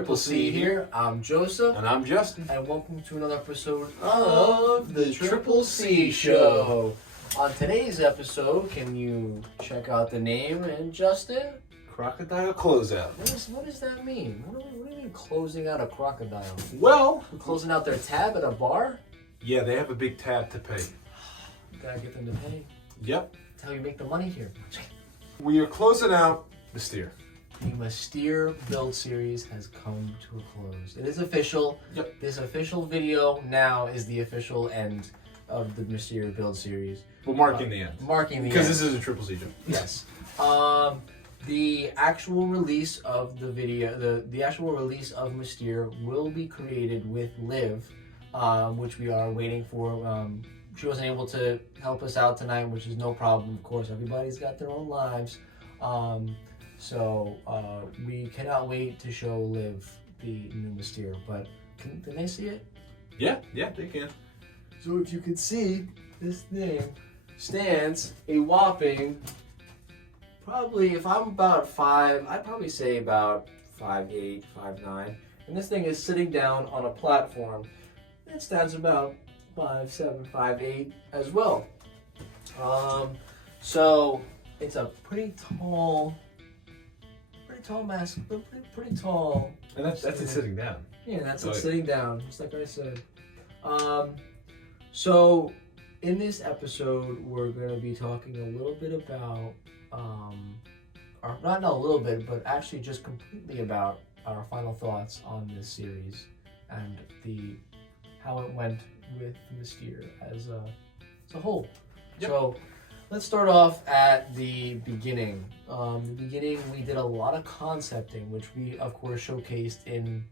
Triple C here. I'm Joseph. And I'm Justin. And welcome to another episode of the Triple C Show. On today's episode, can you check out the name and Justin? Crocodile Closeout. What does that mean? What do you mean closing out a crocodile? Well, We're closing out their tab at a bar? yeah, they have a big tab to pay. You gotta get them to pay. Yep. That's how you make the money here. We are closing out Mrstere. The Mrstere build series has come to a close. It is official. Yep. This official video now is the official end of the Mrstere build series. We're marking the end. Marking the because end. this is a Triple C show. Yes. The actual release of the video, the actual release of Mrstere will be created with Liv, which we are waiting for. She wasn't able to help us out tonight, which is no problem. Of course, everybody's got their own lives. So we cannot wait to show Liv the new Mrstere. But can they see it? Yeah, they can. So if you can see, this thing stands a whopping, probably, if I'm about 5, I'd probably say about 5'8", 5'9". And this thing is sitting down on a platform. It stands about 5'7", 5'8" as well. So it's a pretty tall mask, pretty tall. And that's it sitting down. Yeah, that's So it sitting down, just like I said. So in this episode, we're going to be talking a little bit about, or not a little bit, but actually just completely about our final thoughts on this series and how it went with Mrstere as a whole. Yep. So let's start off at the beginning. We did a lot of concepting, which we of course showcased in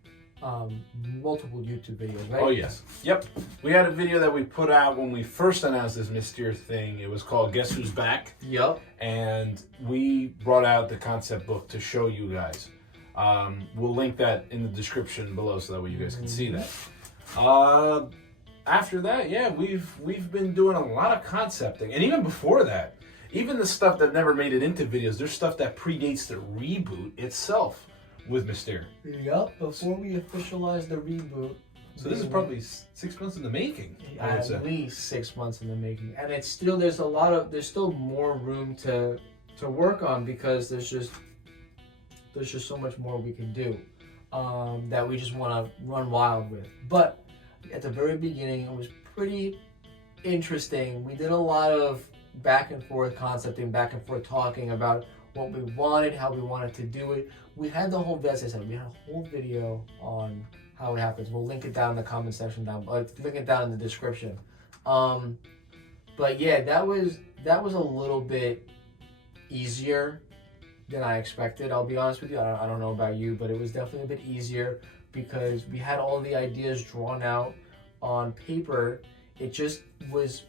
multiple YouTube videos, right? Oh yes. Yep. We had a video that we put out when we first announced this Mrstere thing. It was called Guess Who's Back? Yep. And we brought out the concept book to show you guys. We'll link that in the description below so that way you guys can see that. After that, yeah, we've been doing a lot of concepting, and even before that, even the stuff that never made it into videos, there's stuff that predates the reboot itself with Mrstere. Yep. Before we officialized the reboot. So this is probably 6 months in the making. I would say. At least 6 months in the making, and it's still there's still more room to work on because there's just so much more we can do that we just want to run wild with. But at the very beginning, it was pretty interesting. We did a lot of back and forth concepting, back and forth talking about what we wanted, how we wanted to do it. We had the whole, as I said, we had a whole video on how it happens. We'll link it down in the comment section link it down in the description. But yeah, that was a little bit easier than I expected. I'll be honest with you. I don't know about you, but it was definitely a bit easier because we had all the ideas drawn out on paper. It just was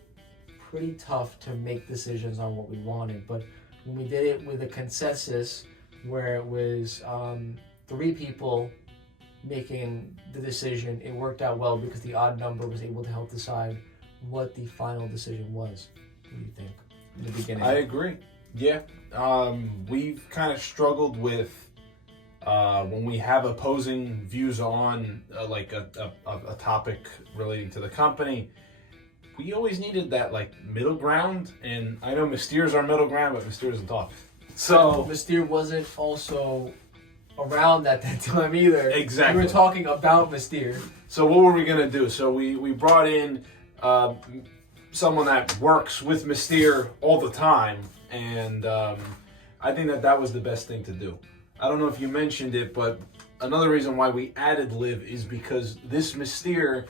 pretty tough to make decisions on what we wanted. But when we did it with a consensus where it was 3 people making the decision, it worked out well because the odd number was able to help decide what the final decision was. What do you think in the beginning? I agree. Yeah. We've kind of struggled with when we have opposing views on like a topic relating to the company. We always needed that like middle ground, and I know Mrstere's our middle ground, but Mrstere doesn't talk. So Mrstere wasn't also around at that time either. Exactly. We were talking about Mrstere. So what were we gonna do? So we brought in someone that works with Mrstere all the time, and I think that was the best thing to do. I don't know if you mentioned it, but another reason why we added Liv is because this Mrstere,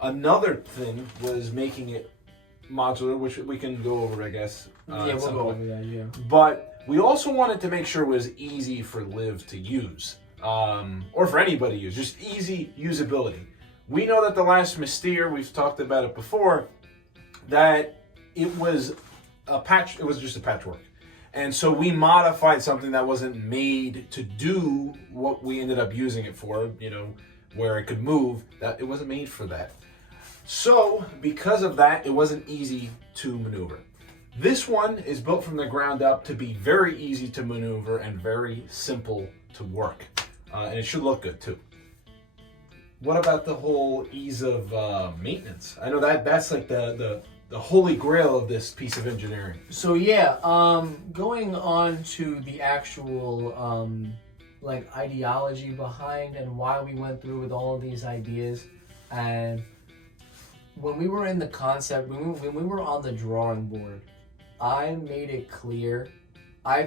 another thing was making it modular, which we can go over, I guess. Yeah, we'll go over that, yeah. But we also wanted to make sure it was easy for Liv to use, or for anybody to use, just easy usability. We know that the last Mrstere, we've talked about it before, that it was just a patchwork. And so we modified something that wasn't made to do what we ended up using it for, where it could move, that it wasn't made for that. So because of that, it wasn't easy to maneuver. This one is built from the ground up to be very easy to maneuver and very simple to work. And it should look good too. what about the whole ease of maintenance? I know that's like the holy grail of this piece of engineering. So yeah, going on to the actual like ideology behind and why we went through with all of these ideas, and when we were in the concept, when we were on the drawing board, I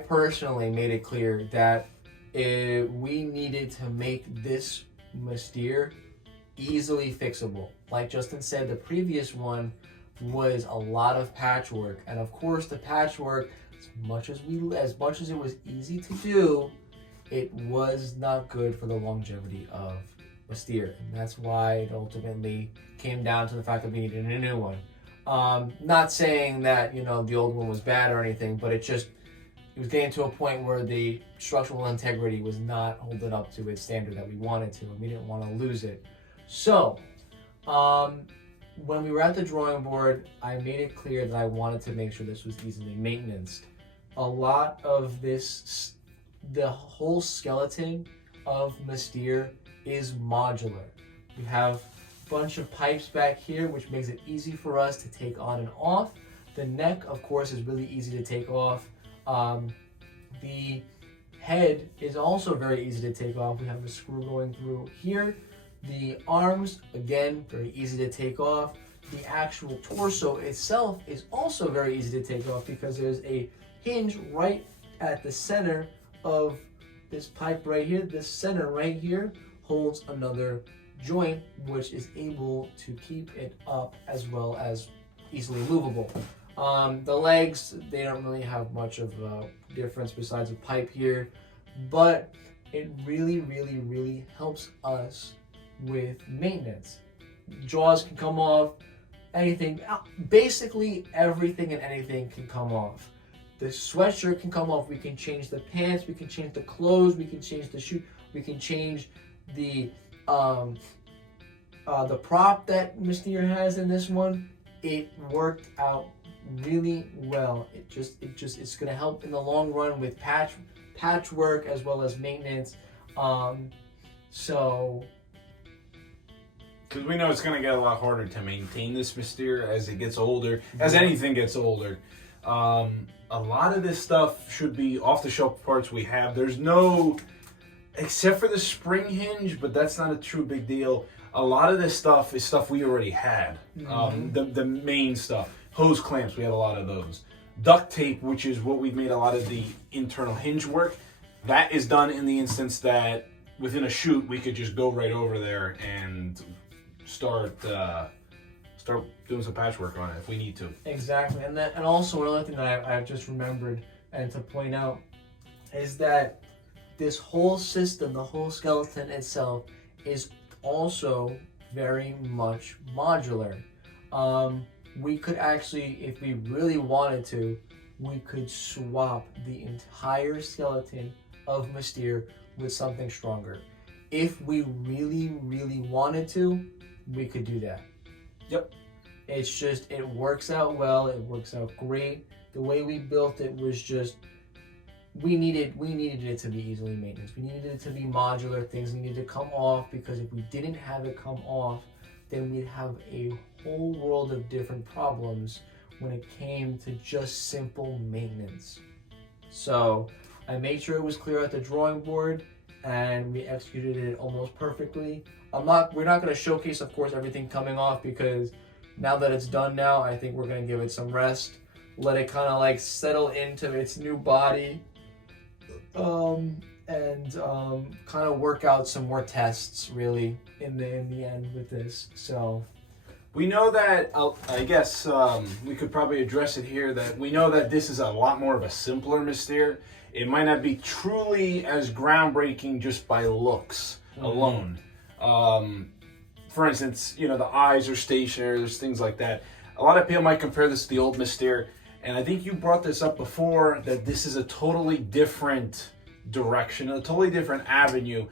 personally made it clear that we needed to make this Mrstere easily fixable. Like Justin said, the previous one was a lot of patchwork, and of course the patchwork, as much as it was easy to do, it was not good for the longevity of Mrstere, and that's why it ultimately came down to the fact that we needed a new one. Not saying that the old one was bad or anything, but it was getting to a point where the structural integrity was not holding up to its standard that we wanted to, and we didn't want to lose it. So when we were at the drawing board, I made it clear that I wanted to make sure this was easily maintained. A lot of this, the whole skeleton of Mrstere is modular. We have a bunch of pipes back here, which makes it easy for us to take on and off. The neck, of course, is really easy to take off. The head is also very easy to take off. We have a screw going through here. The arms, again, very easy to take off. The actual torso itself is also very easy to take off because there's a hinge right at the center of this pipe right here. This center right here holds another joint, which is able to keep it up as well as easily movable. The legs, they don't really have much of a difference besides a pipe here, but it really, really, really helps us with maintenance. Jaws can come off, anything, basically everything and anything can come off. The sweatshirt can come off, we can change the pants, we can change the clothes, we can change the shoe, we can change the prop that Mrstere has in this one. It worked out really well. It's gonna help in the long run with patchwork as well as maintenance. So because we know it's going to get a lot harder to maintain this Mrstere as it gets older, as anything gets older. A lot of this stuff should be off-the-shelf parts we have. There's no, except for the spring hinge, but that's not a true big deal. A lot of this stuff is stuff we already had. The main stuff. Hose clamps, we have a lot of those. Duct tape, which is what we've made a lot of the internal hinge work, that is done in the instance that within a shoot, we could just go right over there and start doing some patchwork on it if we need to. Exactly, and also another thing that I've just remembered and to point out is that this whole system, the whole skeleton itself, is also very much modular. We could actually, if we really wanted to, we could swap the entire skeleton of Mrstere with something stronger. If we really, really wanted to, we could do that. Yep. It's just, it works out well, it works out great. The way we built it was just, we needed it to be easily maintained. We needed it to be modular, things needed to come off, because if we didn't have it come off, then we'd have a whole world of different problems when it came to just simple maintenance. So I made sure it was clear at the drawing board, and we executed it almost perfectly. We're not going to showcase, of course, everything coming off, because now that it's done now, I think we're going to give it some rest, let it kind of like settle into its new body, and kind of work out some more tests really in the end with this. So we know that, I guess we could probably address it here, that we know that this is a lot more of a simpler Mrstere. It might not be truly as groundbreaking just by looks alone. For instance, the eyes are stationary, there's things like that. A lot of people might compare this to the old Mrstere, and I think you brought this up before, that this is a totally different direction, a totally different avenue.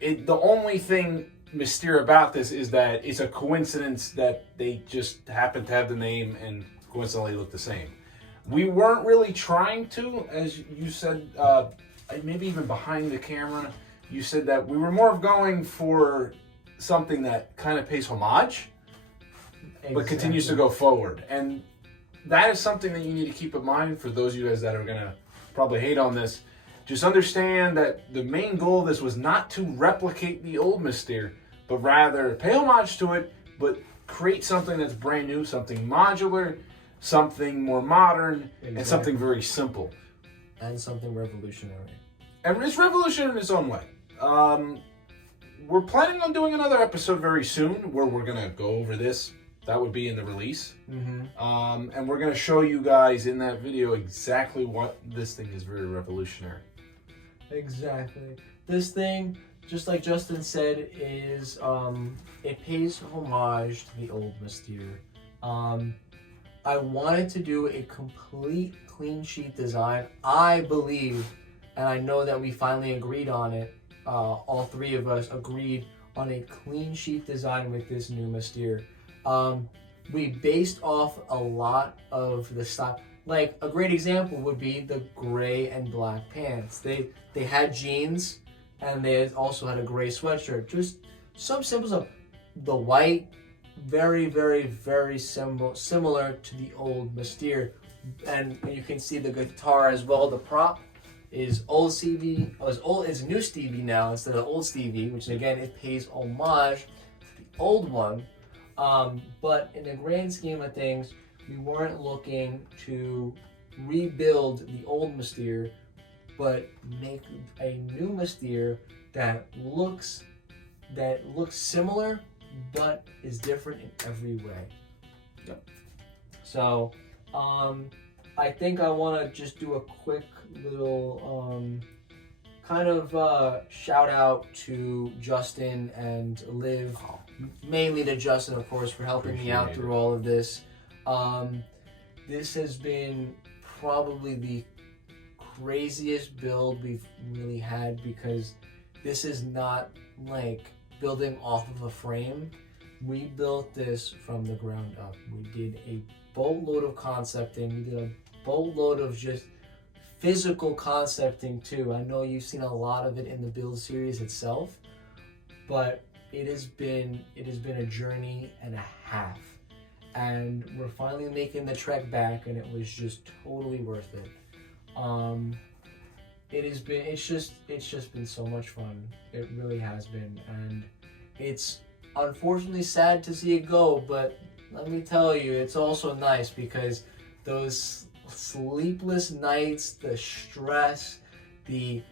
The only thing Mrstere about this is that it's a coincidence that they just happen to have the name and coincidentally look the same. We weren't really trying to, as you said, maybe even behind the camera, you said that we were more of going for something that kind of pays homage, but continues to go forward. And that is something that you need to keep in mind for those of you guys that are going to probably hate on this. Just understand that the main goal of this was not to replicate the old Mrstere, but rather pay homage to it, but create something that's brand new, something modular, something more modern, and something very simple. And something revolutionary. And it's revolutionary in its own way. We're planning on doing another episode very soon where we're going to go over this. That would be in the release. And we're going to show you guys in that video exactly what this thing is very revolutionary. Exactly. This thing, just like Justin said, is it pays homage to the old Mrstere. I wanted to do a complete clean sheet design. I believe, and I know that we finally agreed on it, all three of us agreed on a clean sheet design with this new Mrstere. We based off a lot of the style. Like a great example would be the gray and black pants. They had jeans and they also had a gray sweatshirt. Just some simple stuff. The white, very, very, very similar to the old Mrstere. And you can see the guitar as well. The prop is old Stevie. It's new Stevie now instead of old Stevie, which again it pays homage to the old one. But in the grand scheme of things, we weren't looking to rebuild the old Mrstere, but make a new Mrstere that looks similar, but is different in every way. Yep. So, I think I want to just do a quick little kind of shout out to Justin and Liv, mainly to Justin, of course, for helping me out through all of this. This has been probably the craziest build we've really had, because this is not like building off of a frame. We built this from the ground up. We did a boatload of concepting. We did a boatload of just physical concepting too. I know you've seen a lot of it in the build series itself, but it has been a journey and a half. And we're finally making the trek back, and it was just totally worth it. It's just been so much fun. It really has been, and it's unfortunately sad to see it go, but let me tell you, it's also nice because those sleepless nights, the stress, the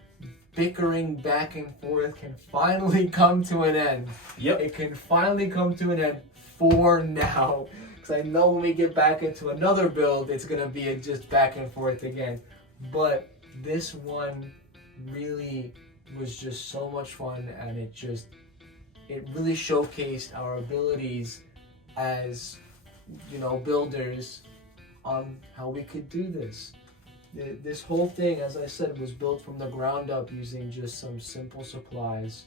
bickering back and forth can finally come to an end. Yep. It can finally come to an end for now. Because I know when we get back into another build, it's going to be just back and forth again. But this one really was just so much fun, and it really showcased our abilities as, builders on how we could do this. This whole thing, as I said, was built from the ground up using just some simple supplies,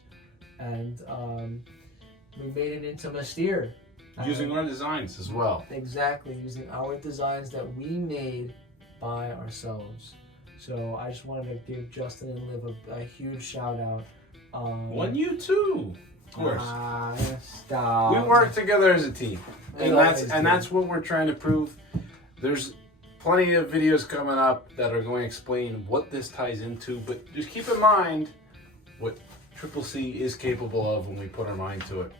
and we made it into Mrstere. Using our designs as well. Exactly, using our designs that we made by ourselves. So I just wanted to give Justin and Liv a huge shout out. You too, of course. Stop. We work together as a team, and that's what we're trying to prove. There's plenty of videos coming up that are going to explain what this ties into, but just keep in mind what CCC is capable of when we put our mind to it.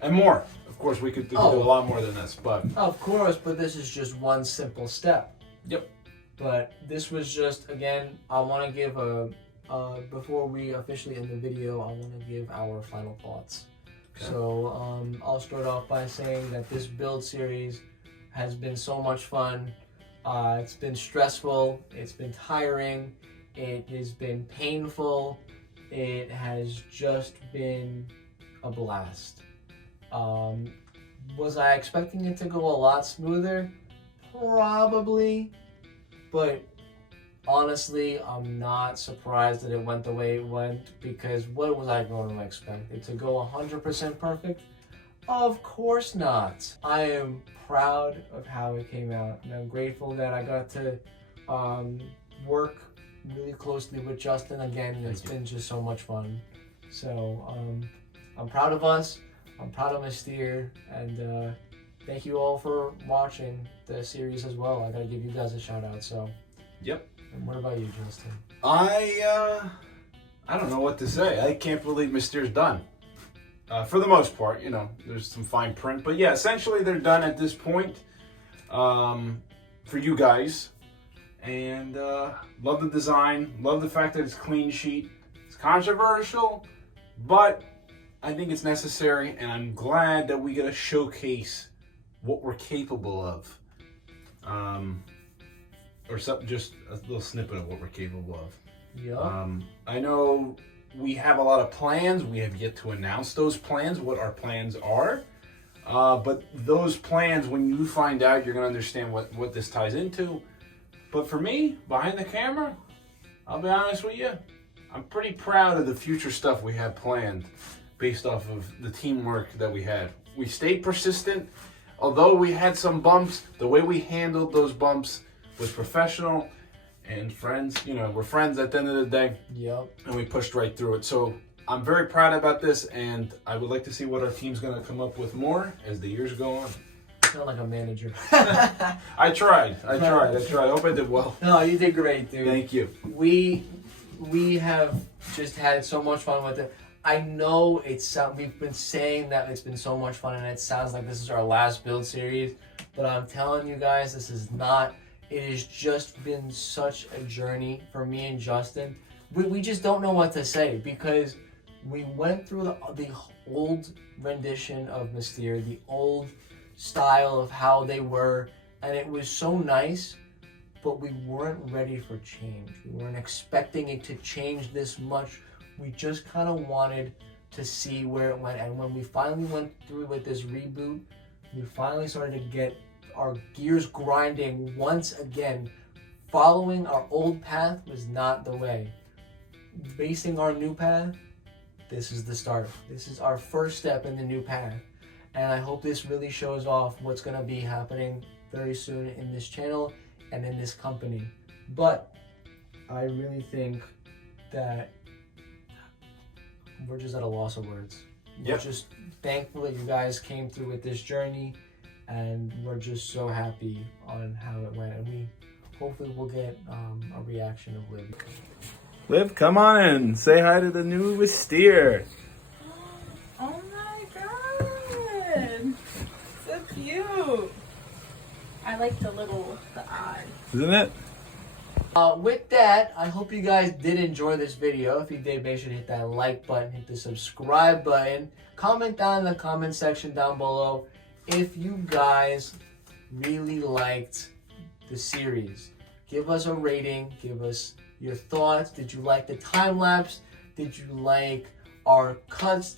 And more. Of course, we could do a lot more than this, but... Of course, but this is just one simple step. Yep. But this was just, again, I want to give before we officially end the video, I want to give our final thoughts. Okay. So, I'll start off by saying that this build series has been so much fun. It's been stressful, it's been tiring, it has been painful, it has just been a blast. Was I expecting it to go a lot smoother? Probably, but honestly, I'm not surprised that it went the way it went, because what was I going to expect? It to go 100% perfect? Of course not. I am proud of how it came out, and I'm grateful that I got to work really closely with Justin again. It's been just so much fun. So I'm proud of us. I'm proud of Mrstere, and thank you all for watching the series as well. I gotta give you guys a shout out. So. Yep. And what about you, Justin? I don't know what to say. I can't believe Mrstere's done. For the most part, you know, there's some fine print, but yeah, essentially they're done at this point. For you guys, and love the design. Love the fact that it's clean sheet. It's controversial, but I think it's necessary, and I'm glad that we get to showcase what we're capable of. Or something, just a little snippet of what we're capable of. Yeah. I know we have a lot of plans. We have yet to announce those plans, what our plans are. But those plans, when you find out, you're going to understand what this ties into. But for me, behind the camera, I'll be honest with you, I'm pretty proud of the future stuff we have planned based off of the teamwork that we had. We stayed persistent. Although we had some bumps, the way we handled those bumps was professional and friends. You know, we're friends at the end of the day. Yep. And we pushed right through it. So I'm very proud about this, and I would like to see what our team's going to come up with more as the years go on. Sound like a manager. I tried. I hope I did well. No, you did great, dude. Thank you. We have just had so much fun with it. I know we've been saying that it's been so much fun, and it sounds like this is our last build series, but I'm telling you guys, this is not. It has just been such a journey for me and Justin. We just don't know what to say, because we went through the old rendition of Mrstere, the old style of how they were, and it was so nice, but we weren't ready for change. We weren't expecting it to change this much. We just kind of wanted to see where it went, and when we finally went through with this reboot, we finally started to get our gears grinding once again. Following our old path was not the way. Basing our new path, this is the start. This is our first step in the new path. And I hope this really shows off what's going to be happening very soon in this channel and in this company. But I really think that we're just at a loss of words. We're just thankful that you guys came through with this journey, and we're just so happy on how it went. And we hopefully will get a reaction of Liv. Liv, come on in. Say hi to the new Mrstere. Oh my god! So cute! I like the eye. Isn't it? With that, I hope you guys did enjoy this video. If you did, make sure to hit that like button, hit the subscribe button, comment down in the comment section down below if you guys really liked the series. Give us a rating, give us your thoughts. Did you like the time lapse? Did you like our cuts?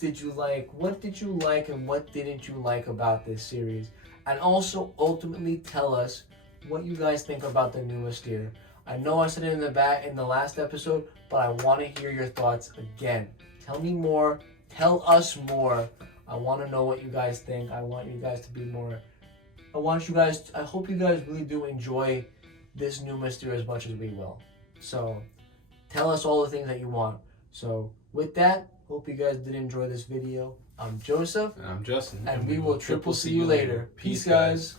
What did you like and what didn't you like about this series? And also ultimately tell us what you guys think about the new Mrstere. I know I said it in the last episode, but I want to hear your thoughts again. Tell me more. Tell us more. I want to know what you guys think. I want you guys to be more. I hope you guys really do enjoy this new Mrstere as much as we will. So tell us all the things that you want. So with that, hope you guys did enjoy this video. I'm Joseph. And I'm Justin. And we will triple see you later. Peace, guys.